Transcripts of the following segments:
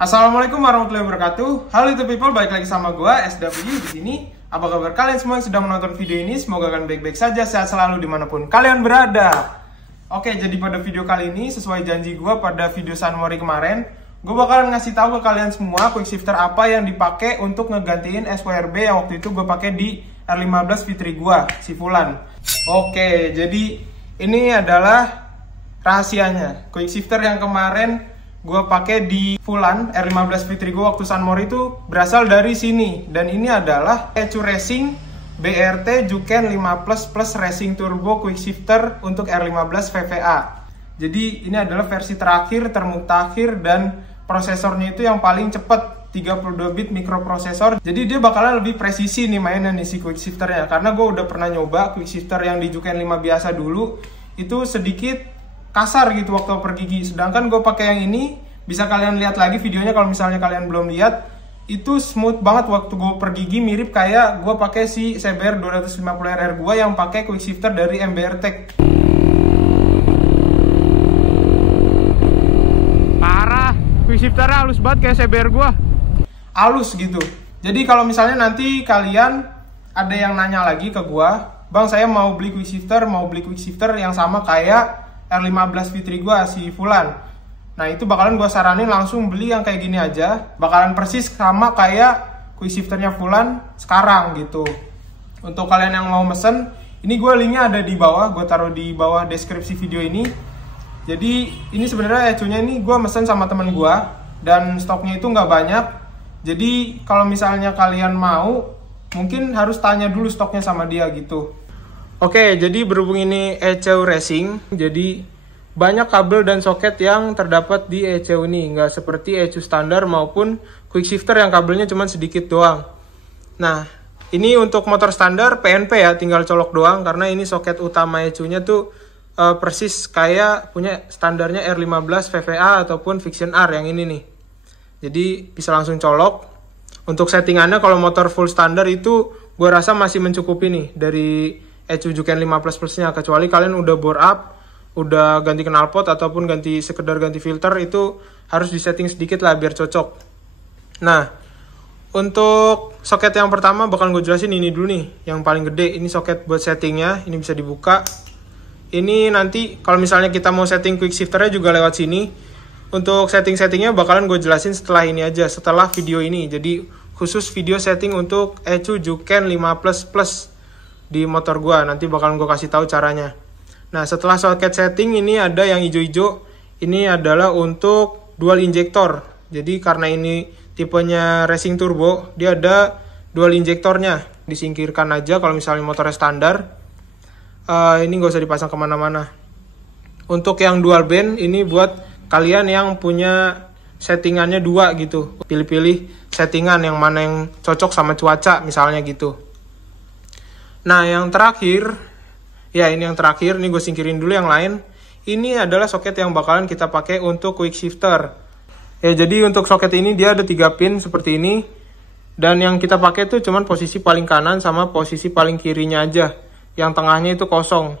Assalamualaikum warahmatullahi wabarakatuh. Halo YouTube people, balik lagi sama gua SW di sini. Apa kabar kalian semua yang sedang menonton video ini? Semoga kalian baik-baik saja, sehat selalu dimanapun kalian berada. Oke, jadi pada video kali ini sesuai janji gua pada video Sunmori kemarin, gue bakalan ngasih tahu ke kalian semua quick shifter apa yang dipakai untuk ngegantiin SWRB yang waktu itu gue pakai di R15 Fitri gua, si Fulan. Oke, jadi ini adalah rahasianya. Quick shifter yang kemarin gue pakai di Fulan R15 Fitri gue waktu Sunmori itu berasal dari sini. Dan ini adalah Ecu Racing BRT Juken 5 Plus Racing Turbo Quick Shifter untuk R15 VVA. Jadi ini adalah versi terakhir, termutakhir, dan prosesornya itu yang paling cepat, 32 bit mikroprosesor. Jadi dia bakalan lebih presisi nih mainan nih si quick shifternya. Karena gue udah pernah nyoba quick shifter yang di Juken 5 biasa dulu, itu sedikit kasar gitu waktu oper gigi. Sedangkan gue pakai yang ini, bisa kalian lihat lagi videonya kalau misalnya kalian belum lihat. Itu smooth banget waktu gue oper gigi, mirip kayak gue pakai si CBR 250RR gue yang pakai quick shifter dari MBR Tech. Parah, quick shifternya halus banget kayak CBR gue. Halus gitu. Jadi kalau misalnya nanti kalian ada yang nanya lagi ke gue, "Bang, saya mau beli quick shifter yang sama kayak R15 Fitri gua, si Fulan." Nah itu bakalan gua saranin langsung beli yang kayak gini aja. Bakalan persis sama kayak quick shifternya Fulan sekarang gitu. Untuk kalian yang mau mesen, ini gua linknya ada di bawah. Gua taruh di bawah deskripsi video ini. Jadi ini sebenarnya ecunya ini gua mesen sama temen gua, dan stoknya itu nggak banyak. Jadi kalau misalnya kalian mau, mungkin harus tanya dulu stoknya sama dia gitu. Oke, jadi berhubung ini ECU Racing, jadi banyak kabel dan soket yang terdapat di ECU ini. Nggak seperti ECU standar maupun quick shifter yang kabelnya cuma sedikit doang. Nah, ini untuk motor standar PNP ya, tinggal colok doang. Karena ini soket utama ECU-nya tuh persis kayak punya standarnya R15 VVA ataupun Vixion R yang ini nih. Jadi bisa langsung colok. Untuk settingannya kalau motor full standar itu gue rasa masih mencukupi nih dari ECU Juken 5 Plus-nya, kecuali kalian udah bore up, udah ganti knalpot ataupun sekedar ganti filter, itu harus disetting sedikit lah biar cocok. Nah, untuk soket yang pertama bakal gue jelasin ini dulu nih, yang paling gede. Ini soket buat settingnya, ini bisa dibuka. Ini nanti kalau misalnya kita mau setting quick shifternya juga lewat sini. Untuk setting-settingnya bakalan gue jelasin setelah ini aja, setelah video ini. Jadi khusus video setting untuk ECU Juken 5 Plus di motor gua, nanti bakalan gua kasih tahu caranya. Nah, setelah soket setting ini ada yang hijau-hijau, ini adalah untuk dual injektor. Jadi karena ini tipenya racing turbo, dia ada dual injektornya. Disingkirkan aja kalau misalnya motornya standar. Ini gak usah dipasang kemana-mana. Untuk yang dual band, ini buat kalian yang punya settingannya dua gitu. Pilih-pilih settingan yang mana yang cocok sama cuaca misalnya gitu. Nah, yang terakhir, ya ini yang terakhir, nih gue singkirin dulu yang lain. Ini adalah soket yang bakalan kita pakai untuk quick shifter. Ya, jadi untuk soket ini dia ada 3 pin seperti ini. Dan yang kita pakai tuh cuman posisi paling kanan sama posisi paling kirinya aja. Yang tengahnya itu kosong.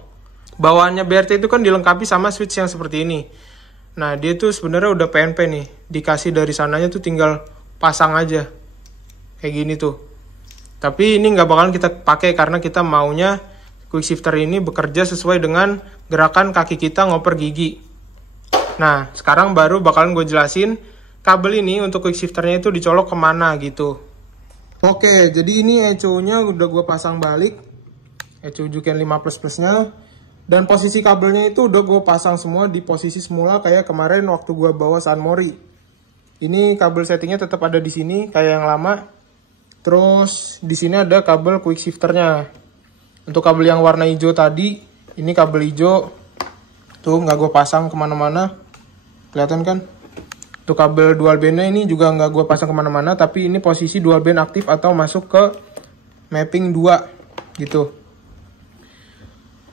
Bawaannya BRT itu kan dilengkapi sama switch yang seperti ini. Nah, dia tuh sebenarnya udah PNP nih. Dikasih dari sananya tuh tinggal pasang aja. Kayak gini tuh. Tapi ini nggak bakalan kita pakai karena kita maunya quick shifter ini bekerja sesuai dengan gerakan kaki kita ngoper gigi. Nah, sekarang baru bakalan gue jelasin kabel ini untuk quick shifternya itu dicolok kemana gitu. Oke, jadi ini ECU-nya udah gue pasang balik. ECU Juken 5 Plus-nya. Dan posisi kabelnya itu udah gue pasang semua di posisi semula kayak kemarin waktu gue bawa Sunmori. Ini kabel settingnya tetap ada di sini kayak yang lama. Terus di sini ada kabel quick shifternya. Untuk kabel yang warna hijau tadi, ini kabel hijau. Tuh nggak gue pasang kemana-mana, kelihatan kan? Untuk kabel dual bandnya ini juga nggak gue pasang kemana-mana, tapi ini posisi dual band aktif atau masuk ke mapping 2 gitu.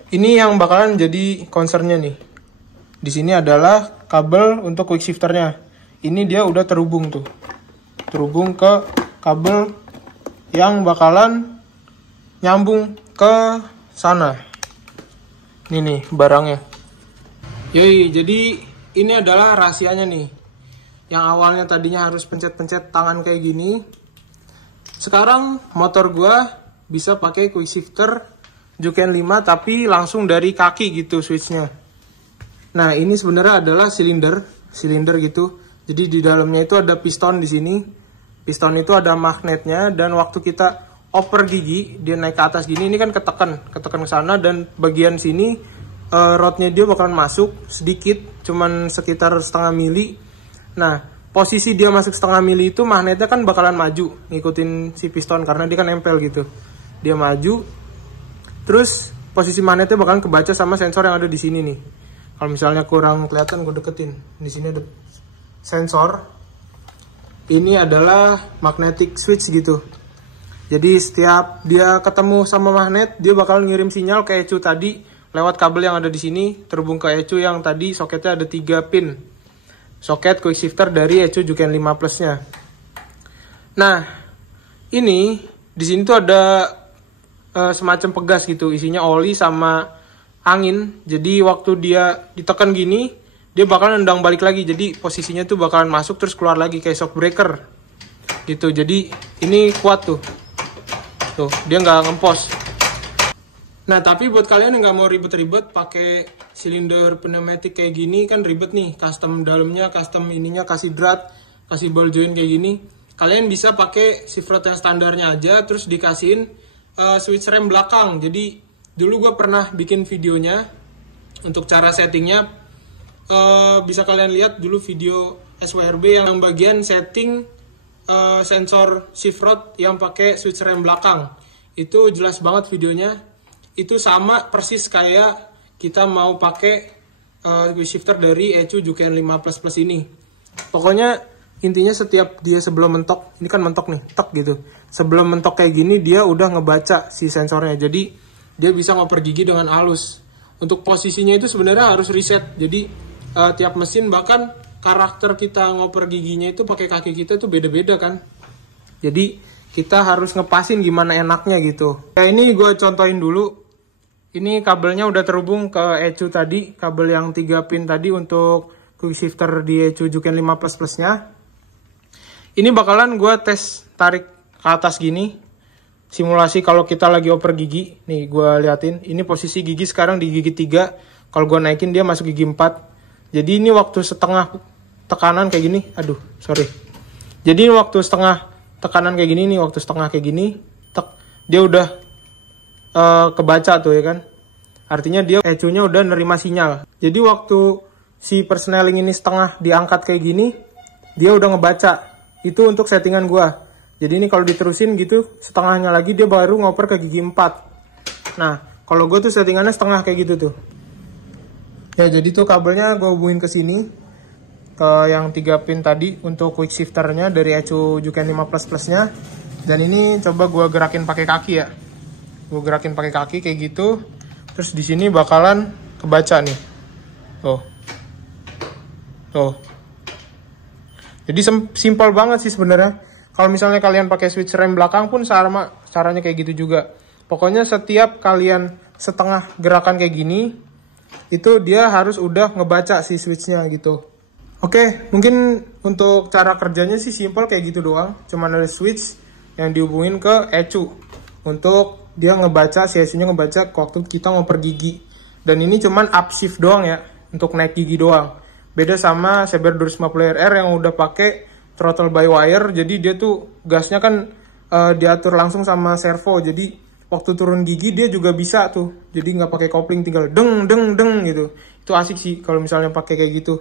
Ini yang bakalan jadi concernnya nih. Di sini adalah kabel untuk quick shifternya. Ini dia udah terhubung tuh, terhubung ke kabel yang bakalan nyambung ke sana. Ini nih barangnya. Yoi, jadi ini adalah rahasianya nih. Yang awalnya tadinya harus pencet-pencet tangan kayak gini, sekarang motor gua bisa pakai quick shifter Juken 5 tapi langsung dari kaki gitu switchnya. Nah, ini sebenarnya adalah silinder gitu. Jadi di dalamnya itu ada piston di sini. Piston itu ada magnetnya, dan waktu kita oper gigi, dia naik ke atas gini, ini kan ketekan ke sana, dan bagian sini rodnya dia bakalan masuk sedikit, cuman sekitar setengah mili. Nah, posisi dia masuk setengah mili itu magnetnya kan bakalan maju ngikutin si piston karena dia kan nempel gitu. Dia maju, terus posisi magnetnya bakalan kebaca sama sensor yang ada di sini nih. Kalau misalnya kurang kelihatan, gue deketin. Di sini ada sensor. Ini adalah magnetic switch gitu. Jadi setiap dia ketemu sama magnet, dia bakal ngirim sinyal ke ECU tadi lewat kabel yang ada di sini, terhubung ke ECU yang tadi soketnya ada 3 pin. Soket quick shifter dari ECU Juken 5 Plus-nya. Nah, ini di sini tuh ada semacam pegas gitu, isinya oli sama angin. Jadi waktu dia ditekan gini, dia bakalan nendang balik lagi. Jadi posisinya tuh bakalan masuk terus keluar lagi kayak shock breaker gitu. Jadi ini kuat tuh. Tuh, dia nggak ngempos. Nah, tapi buat kalian yang nggak mau ribet-ribet pakai silinder pneumatik kayak gini, kan ribet nih, custom dalamnya, custom ininya, kasih drat, kasih ball joint kayak gini. Kalian bisa pakai shift rod yang standarnya aja, terus dikasihin switch rem belakang. Jadi dulu gue pernah bikin videonya untuk cara settingnya. Bisa kalian lihat dulu video SWRB yang bagian setting sensor shift rod yang pakai switch rem belakang. Itu jelas banget videonya. Itu sama persis kayak kita mau pakai quick shifter dari ECU Juken 5 Plus Plus ini. Pokoknya intinya setiap dia sebelum mentok, ini kan mentok nih, tek gitu. Sebelum mentok kayak gini dia udah ngebaca si sensornya. Jadi dia bisa ngoper gigi dengan halus. Untuk posisinya itu sebenarnya harus reset. Jadi tiap mesin, bahkan karakter kita ngoper giginya itu pakai kaki kita itu beda-beda kan. Jadi kita harus ngepasin gimana enaknya gitu. Ya ini gue contohin dulu. Ini kabelnya udah terhubung ke ECU tadi, kabel yang 3 pin tadi untuk quick shifter di ECU Juken 5 Plus Plus-nya. Ini bakalan gue tes tarik ke atas gini. Simulasi kalau kita lagi oper gigi. Nih gue liatin, ini posisi gigi sekarang di gigi 3. Kalau gue naikin dia masuk gigi 4. Jadi ini waktu setengah tekanan kayak gini. Aduh, sorry. Jadi ini waktu setengah tekanan kayak gini nih, waktu setengah kayak gini, tek, dia udah kebaca tuh ya kan. Artinya dia ECU-nya udah nerima sinyal. Jadi waktu si persneling ini setengah diangkat kayak gini, dia udah ngebaca. Itu untuk settingan gua. Jadi ini kalau diterusin gitu, setengahnya lagi dia baru ngoper ke gigi 4. Nah, kalau gue tuh settingannya setengah kayak gitu tuh. Ya, jadi tuh kabelnya gue hubungin ke sini, ke yang 3 pin tadi untuk quick shifternya dari ECU Juken 5 Plus Plus-nya. Dan ini coba gue gerakin pakai kaki ya. Gue gerakin pakai kaki kayak gitu. Terus di sini bakalan kebaca nih. Tuh. Tuh. Jadi simpel banget sih sebenarnya. Kalau misalnya kalian pakai switch rem belakang pun sama caranya kayak gitu juga. Pokoknya setiap kalian setengah gerakan kayak gini, itu dia harus udah ngebaca si switchnya gitu. Oke, mungkin untuk cara kerjanya sih simpel kayak gitu doang. Cuman ada switch yang dihubungin ke ECU untuk dia ngebaca, si ECU-nya ngebaca waktu kita ngoper gigi. Dan ini cuman upshift doang ya, untuk naik gigi doang. Beda sama Saber 250RR yang udah pakai throttle by wire. Jadi dia tuh gasnya kan diatur langsung sama servo. Jadi waktu turun gigi dia juga bisa tuh. Jadi nggak pakai kopling, tinggal deng deng deng gitu. Itu asik sih kalau misalnya pakai kayak gitu.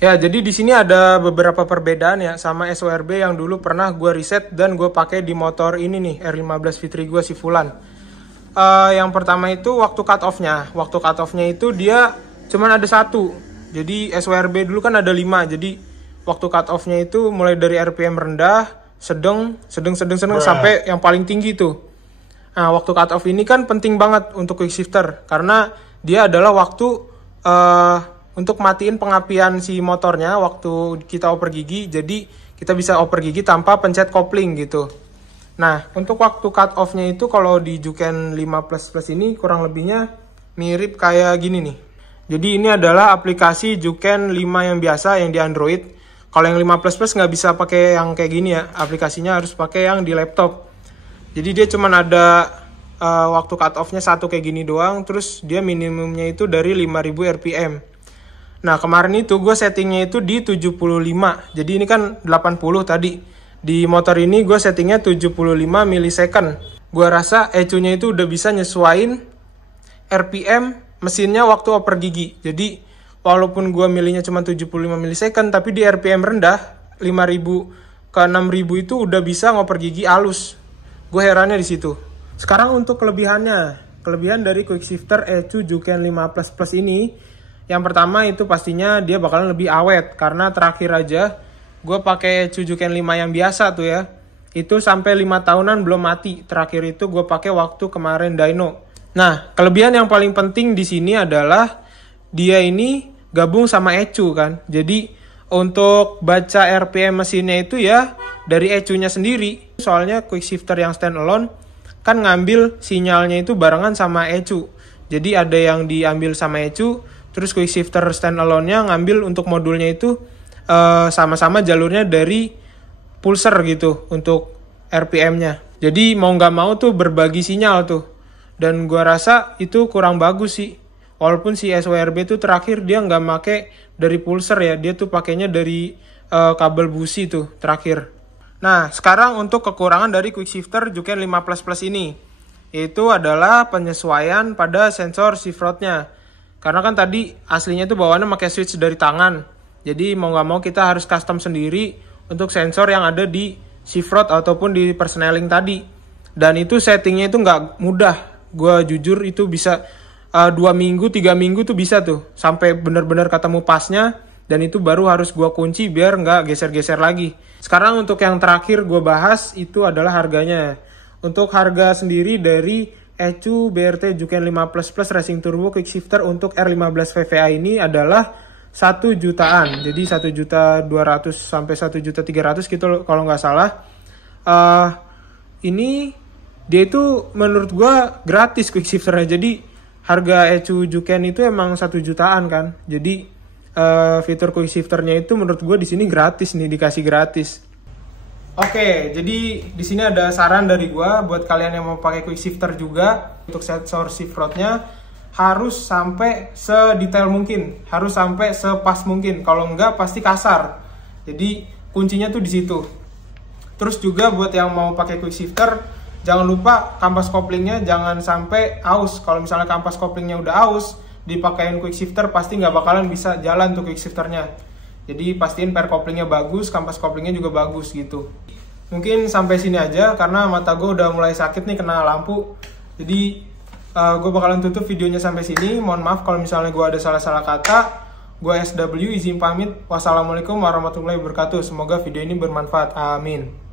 Ya, jadi di sini ada beberapa perbedaan ya sama SWRB yang dulu pernah gue riset dan gue pakai di motor ini nih, R15 Fitri gue si Fulan. Yang pertama itu waktu cut off-nya. Waktu cut off-nya itu dia cuman ada 1. Jadi SWRB dulu kan ada 5. Jadi waktu cut off-nya itu mulai dari RPM rendah, sedang sampai yang paling tinggi tuh. Nah, waktu cut off ini kan penting banget untuk quick shifter karena dia adalah waktu untuk matiin pengapian si motornya waktu kita oper gigi. Jadi kita bisa oper gigi tanpa pencet kopling gitu. Nah, untuk waktu cut off-nya itu kalau di Juken 5 Plus Plus ini kurang lebihnya mirip kayak gini nih. Jadi ini adalah aplikasi Juken 5 yang biasa yang di Android. Kalau yang 5 Plus Plus nggak bisa pakai yang kayak gini ya, aplikasinya harus pakai yang di laptop. Jadi dia cuman ada waktu cut off-nya 1 kayak gini doang, terus dia minimumnya itu dari 5000 rpm. Nah kemarin itu gue settingnya itu di 75, jadi ini kan 80 tadi. Di motor ini gue settingnya 75 millisecond. Gue rasa ECU-nya itu udah bisa nyesuain rpm mesinnya waktu oper gigi. Jadi walaupun gue milihnya cuma 75 millisecond, tapi di rpm rendah 5000 ke 6000 itu udah bisa ngoper gigi halus. Gue herannya di situ. Sekarang untuk kelebihan dari quick shifter ECU Juken 5 Plus Plus ini, yang pertama itu pastinya dia bakalan lebih awet, karena terakhir aja gue pakai ECU Juken 5 yang biasa tuh ya, itu sampai 5 tahunan belum mati. Terakhir itu gue pakai waktu kemarin dyno. Nah kelebihan yang paling penting di sini adalah dia ini gabung sama ECU kan, jadi untuk baca RPM mesinnya itu ya dari ECU-nya sendiri. Soalnya quick shifter yang standalone kan ngambil sinyalnya itu barengan sama ECU. Jadi ada yang diambil sama ECU, terus quick shifter standalone-nya ngambil untuk modulnya itu sama-sama jalurnya dari pulser gitu untuk RPM-nya. Jadi mau nggak mau tuh berbagi sinyal tuh. Dan gua rasa itu kurang bagus sih. Walaupun si SWRB tuh terakhir dia nggak make dari pulser ya, dia tuh pakainya dari kabel busi tuh terakhir. Nah, sekarang untuk kekurangan dari quick shifter Juken 5 Plus Plus ini, yaitu adalah penyesuaian pada sensor shift rod-nya. Karena kan tadi aslinya itu bawaannya pakai switch dari tangan. Jadi mau nggak mau kita harus custom sendiri untuk sensor yang ada di shift rod ataupun di persneling tadi. Dan itu settingnya itu nggak mudah. Gue jujur itu bisa 2 minggu, 3 minggu tuh bisa tuh. Sampai bener-bener ketemu pasnya. Dan itu baru harus gue kunci biar nggak geser-geser lagi. Sekarang untuk yang terakhir gue bahas itu adalah harganya. Untuk harga sendiri dari ECU BRT Juken 5 Plus Plus Racing Turbo Quick Shifter untuk R15 VVA ini adalah 1 jutaan. Jadi 1.200.000 sampai 1.300.000 gitu kalau nggak salah. Ini dia itu menurut gue gratis quick shifternya. Jadi harga ECU Juken itu emang 1 jutaan kan. Jadi fitur quick shifternya itu menurut gue di sini gratis nih, dikasih gratis. Oke, jadi di sini ada saran dari gue buat kalian yang mau pakai quick shifter juga. Untuk sensor shift rodnya harus sampai sedetail mungkin, harus sampai sepas mungkin. Kalau enggak pasti kasar. Jadi kuncinya tuh di situ. Terus juga buat yang mau pakai quick shifter, jangan lupa kampas koplingnya jangan sampai aus. Kalau misalnya kampas koplingnya udah aus, dipakein quick shifter pasti nggak bakalan bisa jalan tuh quick shifternya. Jadi pastiin pair koplingnya bagus, kampas koplingnya juga bagus gitu. Mungkin sampai sini aja karena mata gue udah mulai sakit nih kena lampu. Jadi gue bakalan tutup videonya sampai sini. Mohon maaf kalau misalnya gue ada salah-salah kata. Gue SW izin pamit. Wassalamualaikum warahmatullahi wabarakatuh. Semoga video ini bermanfaat. Amin.